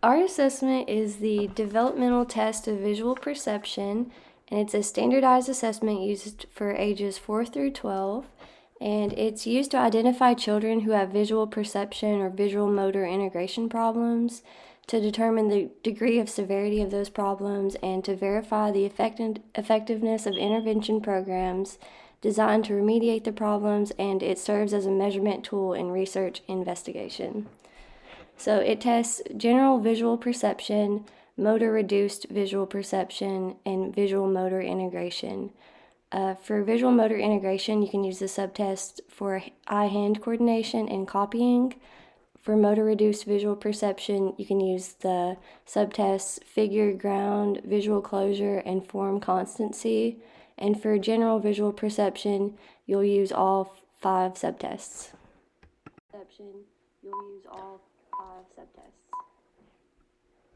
Our assessment is the developmental test of visual perception, and it's a standardized assessment used for ages 4 through 12, and it's used to identify children who have visual perception or visual motor integration problems, to determine the degree of severity of those problems, and to verify the effectiveness of intervention programs designed to remediate the problems, and it serves as a measurement tool in research investigation. So it tests general visual perception, motor reduced visual perception, and visual motor integration. For visual motor integration, you can use the subtest for eye-hand coordination and copying. For motor reduced visual perception, you can use the subtests figure, ground, visual closure, and form constancy. And for general visual perception, you'll use all 5 subtests.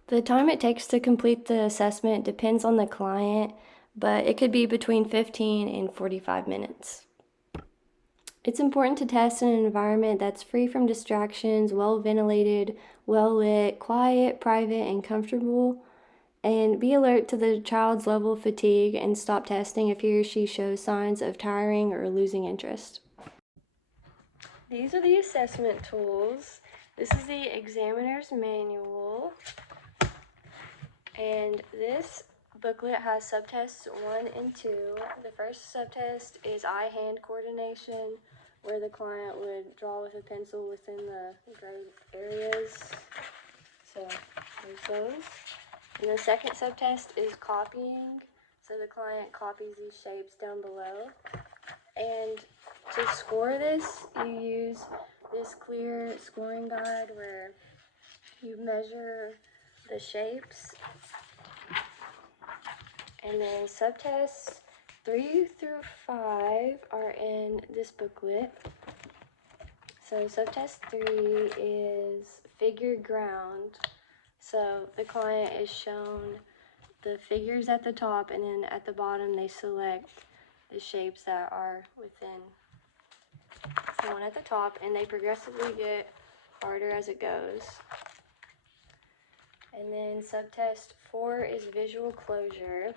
The time it takes to complete the assessment depends on the client, but it could be between 15 and 45 minutes. It's important to test in an environment that's free from distractions, well ventilated, well lit, quiet, private, and comfortable. And be alert to the child's level of fatigue and stop testing if he or she shows signs of tiring or losing interest. These are the assessment tools. This is the examiner's manual. And this booklet has subtests 1 and 2. The first subtest is eye-hand coordination, where the client would draw with a pencil within the gray areas. So there's those. And the second subtest is copying. So the client copies these shapes down below. And to score this, you use this clear scoring guide where you measure the shapes. And then subtests 3 through 5 are in this booklet. So subtest 3 is figure ground. So the client is shown the figures at the top, and then at the bottom they select the shapes that are within the one at the top, and they progressively get harder as it goes. And then subtest 4 is visual closure.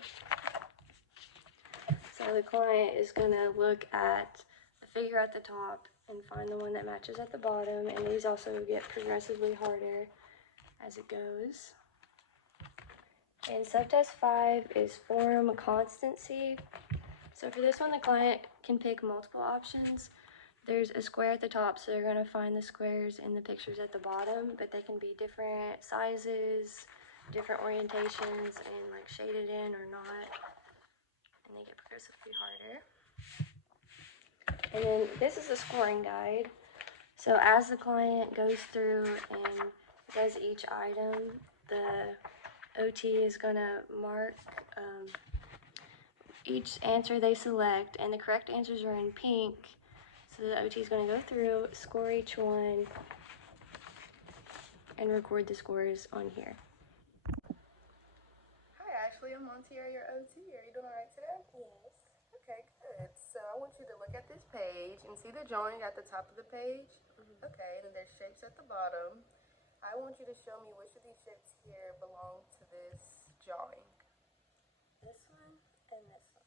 So the client is going to look at the figure at the top and find the one that matches at the bottom, and these also get progressively harder as it goes. And subtest 5 is form constancy. So for this one, the client can pick multiple options. There's a square at the top, so they're going to find the squares in the pictures at the bottom, but they can be different sizes, different orientations, and like shaded in or not, and they get progressively harder. And then this is a scoring guide. So as the client goes through and does each item, the OT is going to mark each answer they select, and the correct answers are in pink. So the OT is going to go through, score each one, and record the scores on here. Hi Ashley, I'm Montier, your OT. Are you doing alright today? Yes. Okay, good. So I want you to look at this page and see the drawing at the top of the page. Okay, and there's shapes at the bottom. I want you to show me which of these shapes here belong to this drawing. This one and this one.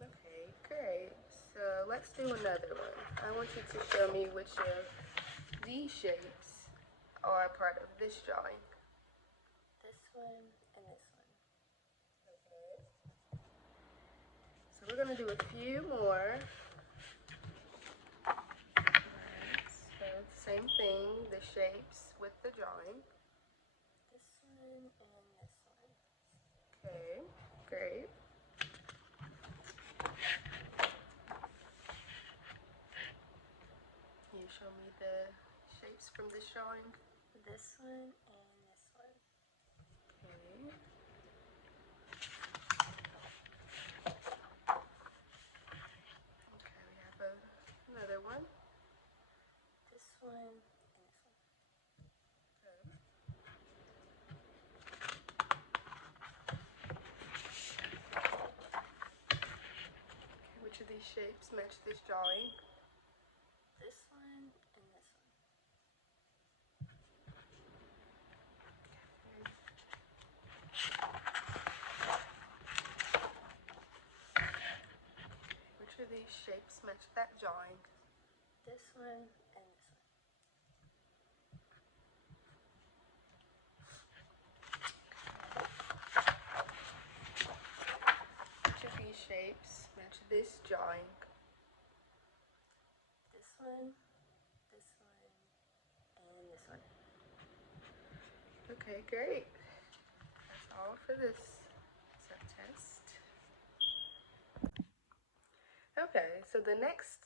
Okay, great. So let's do another one. I want you to show me which of these shapes are part of this drawing. This one and this one. Okay. So we're going to do a few more. So same thing, the shapes with the drawing. This one and this one. Okay, great. Can you show me the shapes from this drawing? This one and this one. Okay. Okay, we have another one. This one and this one. Okay. Okay, which of these shapes match this drawing? This one and this one. these shapes match that drawing? This one and this one. Which of these shapes match this drawing? This one, and this one. Okay, great. That's all for this subtest. Okay, so the next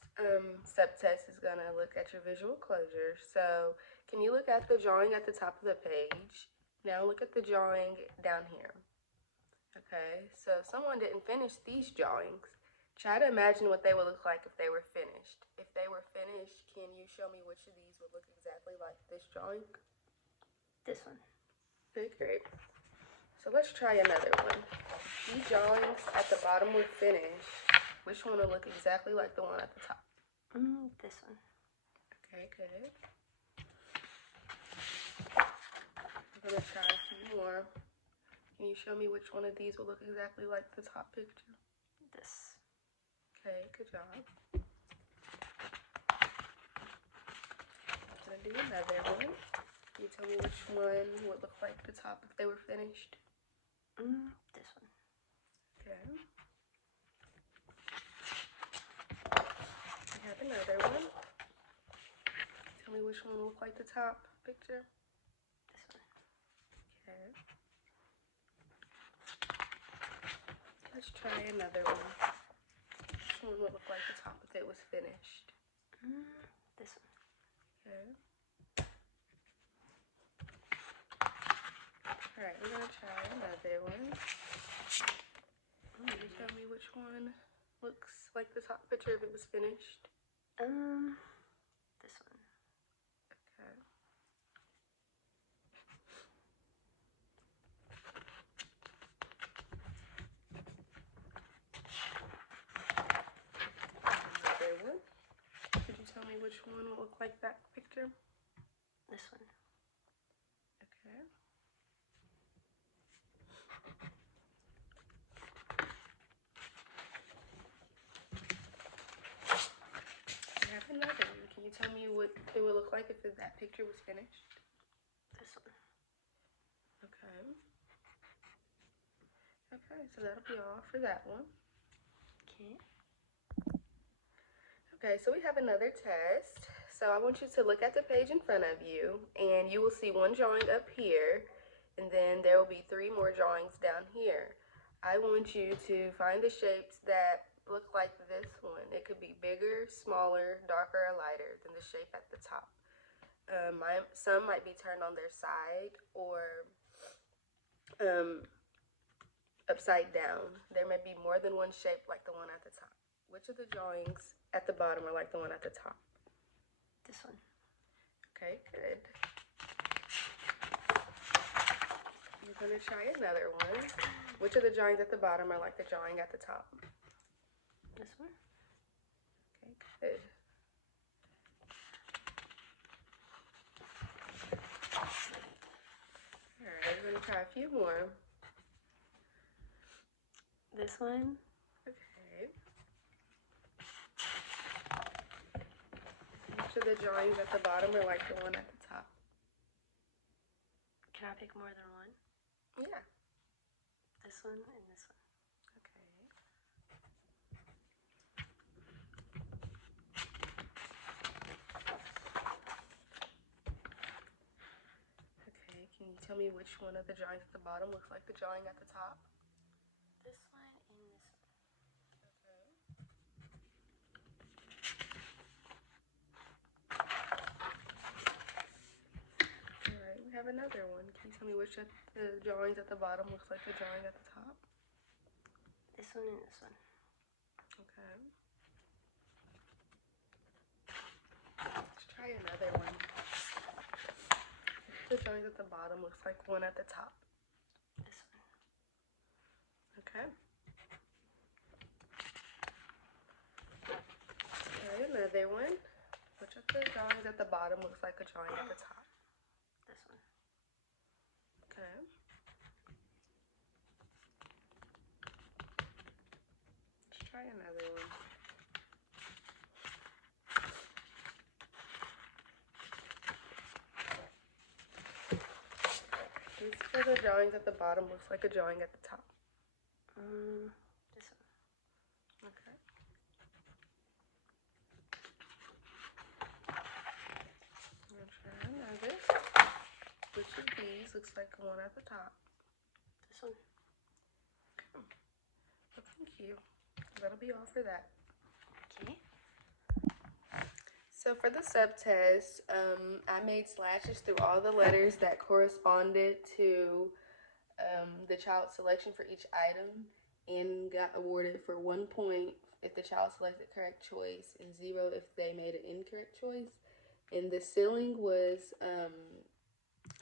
subtest is going to look at your visual closure. So can you look at the drawing at the top of the page? Now look at the drawing down here. Okay, so if someone didn't finish these drawings, try to imagine what they would look like if they were finished. If they were finished, can you show me which of these would look exactly like this drawing? This one. Okay, great. So let's try another one. These drawings at the bottom were finished. Which one will look exactly like the one at the top? This one. Okay, good. I'm gonna try a few more. Can you show me which one of these will look exactly like the top picture? This. Okay, good job. I'm gonna do another one. Can you tell me which one would look like the top if they were finished? This one. Okay. We have another one. Tell me which one will look like the top picture. This one. Okay. Let's try another one. Which one would look like the top if it was finished? This one. Okay. Alright, we're gonna try another one. Can you tell me which one looks like the top picture if it was finished? This one. Okay. Another one. Could you tell me which one will look like that picture? This one. Okay. I have another one. Can you tell me what it would look like if that picture was finished? This one. Okay. Okay, so that'll be all for that one. Okay. Okay, so we have another test. So I want you to look at the page in front of you, and you will see one drawing up here, and then there will be 3 more drawings down here. I want you to find the shapes that look like this one. It could be bigger, smaller, darker, or lighter than the shape at the top. Some might be turned on their side or upside down. There may be more than one shape like the one at the top. Which of the drawings at the bottom are like the one at the top? This one. Okay, good. You're gonna try another one. Which of the drawings at the bottom are like the drawing at the top? This one. Okay, good. Alright, we're gonna try a few more. This one. Okay. Which of the drawings at the bottom are like the one at the top? Can I pick more than one? Yeah. This one and this one. Okay. Okay, can you tell me which one of the drawings at the bottom looks like the drawing at the top? This one and this one. Okay. Alright, we have another one. Can you tell me which of the drawings at the bottom looks like the drawing at the top? This one and this one. Okay. Let's try another one. The drawing at the bottom looks like one at the top. This one. Okay. Try another one. Which of the drawings at the bottom looks like a drawing at the top? This one. Okay. Let's try another one. This for the drawings at the bottom looks like a drawing at the top. This one. Okay. I'm gonna try another. Which of these looks like the one at the top? This one. Well, thank you. That'll be all for that. Okay. So for the subtest, I made slashes through all the letters that corresponded to the child's selection for each item, and got awarded for 1 point if the child selected correct choice and 0 if they made an incorrect choice. And the ceiling was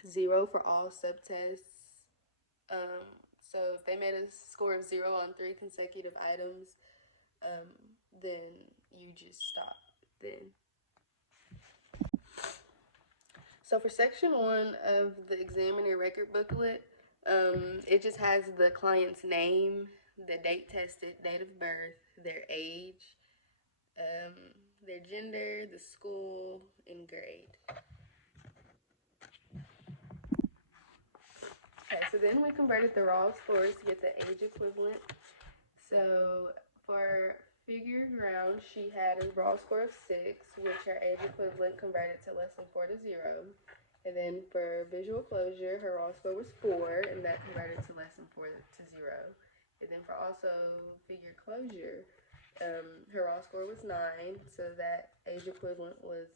0 for all subtests. So if they made a score of 0 on 3 consecutive items, then you just stop then. So for section 1 of the examiner record booklet, it just has the client's name, the date tested, date of birth, their age, their gender, the school, and grade. Okay, so then we converted the raw scores to get the age equivalent. So for figure ground, she had a raw score of 6, which her age equivalent converted to less than 4 to 0. And then for visual closure, her raw score was 4, and that converted to less than 4 to 0. And then for also figure closure, her raw score was 9, so that age equivalent was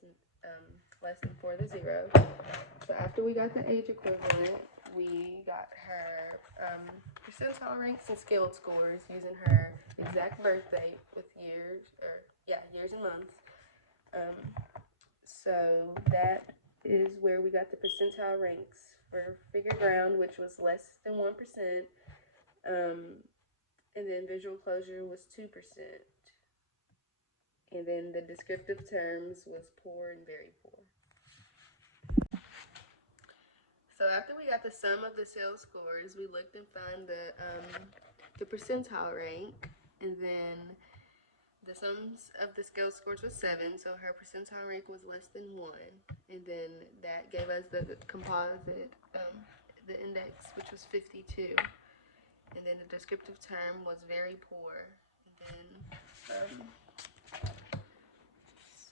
less than 4 to 0. So after we got the age equivalent, we got her percentile ranks and scaled scores using her exact birth date with years and months. So that is where we got the percentile ranks for figure ground, which was less than 1%, and then visual closure was 2%, and then the descriptive terms was poor and very poor. So after we got the sum of the scale scores, we looked and found the percentile rank, and then the sums of the scale scores was 7, so her percentile rank was less than 1, and then that gave us the composite, the index, which was 52, and then the descriptive term was very poor, and then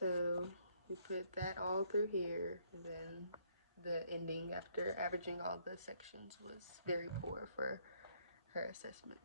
so we put that all through here, and then the ending after averaging all the sections was very poor for her assessment.